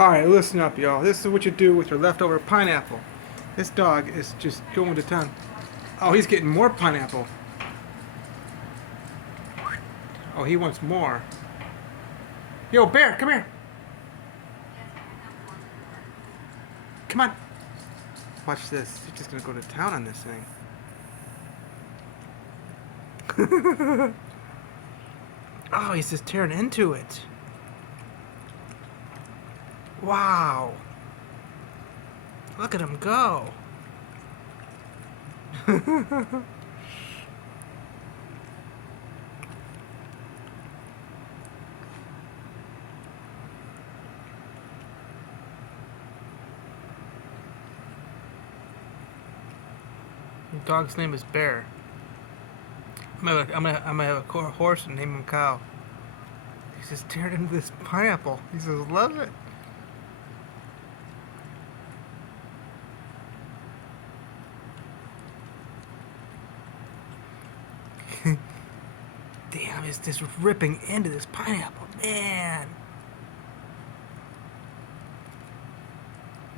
Alright, listen up, y'all. This is what you do with your leftover pineapple. This dog is just going to town. Oh, he's getting more pineapple. Oh, he wants more. Yo, Bear, come here. Come on. Watch this. He's just gonna go to town on this thing. Oh, he's just tearing into it. Wow. Look at him go. The dog's name is Bear. I'm gonna have a horse and name him Cow. He's just tearing into this pineapple. He just loves it. Damn, he's just ripping into this pineapple, man.